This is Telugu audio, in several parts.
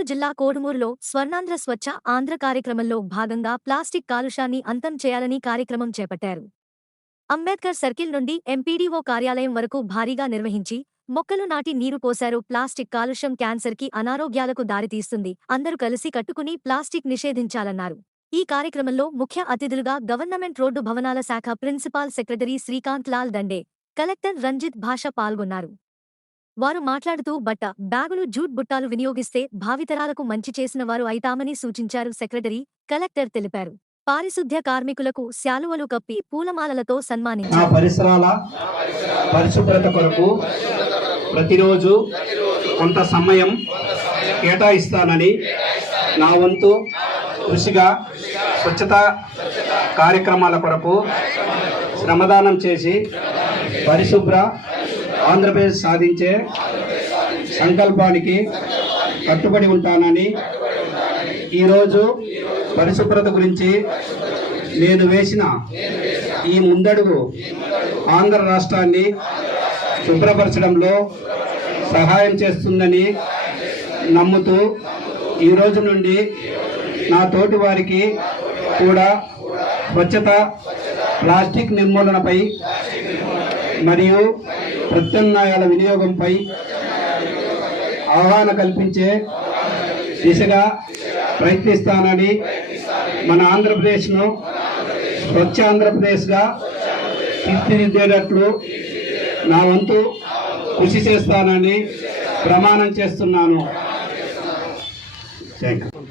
కర్నూలు జిల్లా కోడుమూరులో స్వర్ణాంధ్ర స్వచ్ఛ ఆంధ్ర కార్యక్రమంలో భాగంగా ప్లాస్టిక్ కాలుష్యాన్ని అంతం చేయాలని కార్యక్రమం చేపట్టారు. అంబేద్కర్ సర్కిల్ నుండి ఎంపీడీఓ కార్యాలయం వరకు భారీగా నిర్వహించి మొక్కలు నాటి నీరు పోశారు. ప్లాస్టిక్ కాలుష్యం క్యాన్సర్కి అనారోగ్యాలకు దారితీస్తుంది. అందరూ కలిసి కట్టుకుని ప్లాస్టిక్ నిషేధించాలన్నారు. ఈ కార్యక్రమంలో ముఖ్య అతిథులుగా గవర్నమెంట్ రోడ్డు భవనాల శాఖ principal secretary Srikanth Lal Dande collector Ranjith Basha పాల్గొన్నారు. వారు మాట్లాడుతూ బట్ట బ్యాగులు జూట్ బుట్టాలు వినియోగిస్తే భావితరాలకు మంచి చేసిన వారు అయితామని సూచించారు సెక్రటరీ కలెక్టర్ తెలిపారు. పారిశుద్ధ్య కార్మికులకు శాలువలు కప్పి పూలమాలలతో సన్మానించారు. పరిసరాల పరిశుభ్రత కొరకు ప్రతిరోజు కొంత సమయం కేటాయిస్తానని నా వంతు కృషిగా స్వచ్ఛత కార్యక్రమాల కొరకు శ్రమదానం చేసి పరిశుభ్ర ఆంధ్రప్రదేశ్ సాధించే సంకల్పానికి కట్టుబడి ఉంటానని ఈరోజు పరిశుభ్రత గురించి నేను వేసిన ఈ ముందడుగు ఆంధ్ర రాష్ట్రాన్ని శుభ్రపరచడంలో సహాయం చేస్తుందని నమ్ముతూ ఈ రోజు నుండి నా తోటి వారికి కూడా స్వచ్ఛత ప్లాస్టిక్ నిర్మూలనపై మరియు ప్రత్యామ్నాయాల వినియోగంపై అవగాహన కల్పించే దిశగా ప్రయత్నిస్తానని మన ఆంధ్రప్రదేశ్ను స్వచ్ఛ ఆంధ్రప్రదేశ్గా తీర్చిదిద్దేటట్లు నా వంతు కృషి చేస్తానని ప్రమాణం చేస్తున్నాను. థ్యాంక్ యూ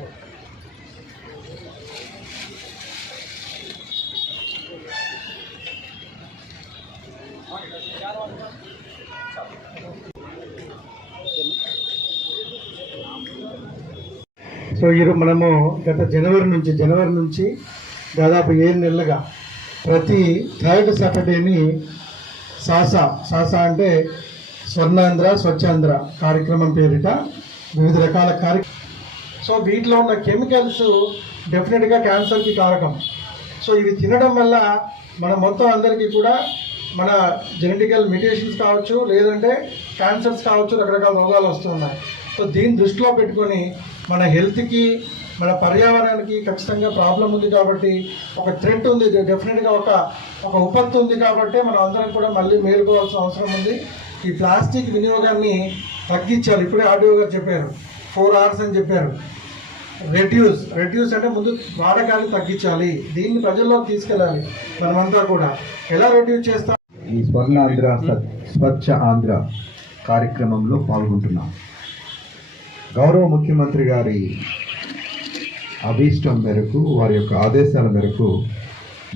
సో ఈరోజు మనము గత జనవరి నుంచి జనవరి నుంచి దాదాపు ఏడు నెలలుగా ప్రతి థర్డ్ సాటర్డేని సాసా సాసా అంటే స్వర్ణాంధ్ర స్వచ్ఛాంధ్ర కార్యక్రమం పేరిట వివిధ రకాల కార్య సో వీటిలో ఉన్న కెమికల్స్ డెఫినెట్గా క్యాన్సర్కి కారకం. సో ఇవి తినడం వల్ల మన మొత్తం అందరికీ కూడా మన జెనెటికల్ మ్యూటేషన్స్ కావచ్చు లేదంటే క్యాన్సర్స్ కావచ్చు రకరకాల రోగాలు వస్తున్నాయి సో దీన్ని దృష్టిలో పెట్టుకొని మన హెల్త్కి మన పర్యావరణానికి ఖచ్చితంగా ప్రాబ్లం ఉంది కాబట్టి ఒక థ్రెట్ ఉంది. డెఫినెట్గా ఒక ఒక ఉపత్తి ఉంది కాబట్టి మనం అందరం కూడా మళ్ళీ మేలుకోవాల్సిన అవసరం ఉంది. ఈ ప్లాస్టిక్ వినియోగాన్ని తగ్గించాలి. ఇప్పుడే ఆడియో గారు చెప్పారు. ఫోర్ అవర్స్ అని చెప్పారు. రెడ్యూస్ రెడ్యూస్ అంటే ముందు వాడకాన్ని తగ్గించాలి. దీన్ని ప్రజల్లోకి తీసుకెళ్ళాలి మనమంతా కూడా. ఎలా రెడ్యూస్ చేస్తాం? ఈ స్వర్ణ ఆంధ్ర స్వచ్ఛ ఆంధ్ర కార్యక్రమంలో పాల్గొంటున్నాం. గౌరవ ముఖ్యమంత్రి గారి అభీష్టం మేరకు వారి యొక్క ఆదేశాల మేరకు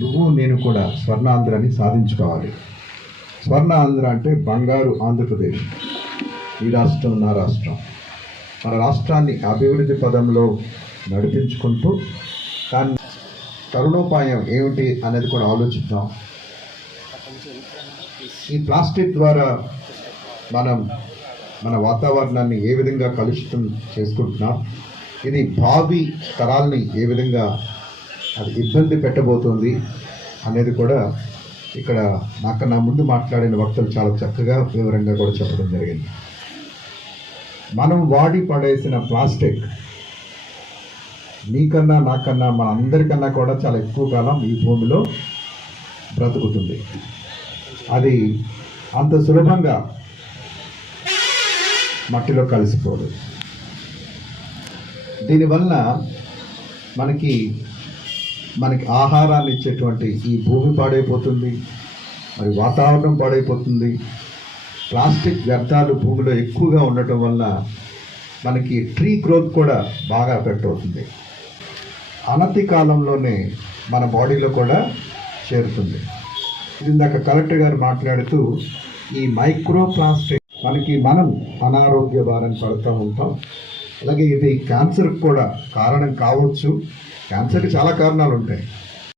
నువ్వు నేను కూడా స్వర్ణాంధ్రాన్ని సాధించుకోవాలి. స్వర్ణ ఆంధ్ర అంటే బంగారు ఆంధ్రప్రదేశ్. ఈ రాష్ట్రం నా రాష్ట్రం. మన రాష్ట్రాన్ని అభివృద్ధి పదంలో నడిపించుకుంటూ దాని తరుణోపాయం ఏమిటి అనేది కూడా ఆలోచిద్దాం. ఈ ప్లాస్టిక్ ద్వారా మనం మన వాతావరణాన్ని ఏ విధంగా కలుషితం చేసుకుంటున్నాం? ఇది భావి తరాల్ని ఏ విధంగా అది ఇబ్బంది పెట్టబోతోంది అనేది కూడా ఇక్కడ నాకన్నా ముందు మాట్లాడిన వక్తలు చాలా చక్కగా వివరంగా కూడా చెప్పడం జరిగింది. మనం వాడి పడేసిన ప్లాస్టిక్ నీకన్నా నాకన్నా మన అందరికన్నా కూడా చాలా ఎక్కువ కాలం ఈ భూమిలో బ్రతుకుతుంది. అది అంత సులభంగా మట్టిలో కలిసిపోదు. దీనివల్ల మనకి మనకి ఆహారాన్ని ఇచ్చేటువంటి ఈ భూమి పాడైపోతుంది మరి వాతావరణం పాడైపోతుంది. ప్లాస్టిక్ వ్యర్థాలు భూమిలో ఎక్కువగా ఉండటం వల్ల మనకి ట్రీ గ్రోత్ కూడా బాగా ఎఫెక్ట్ అవుతుంది. అనతి కాలంలోనే మన బాడీలో కూడా చేరుతుంది. ఇది ఇందాక కలెక్టర్ గారు మాట్లాడుతూ ఈ మైక్రో ప్లాస్టిక్ మనకి మనం అనారోగ్య భారం పడుతూ ఉంటాం అలాగే ఇది క్యాన్సర్కి కూడా కారణం కావచ్చు. క్యాన్సర్కి చాలా కారణాలు ఉంటాయి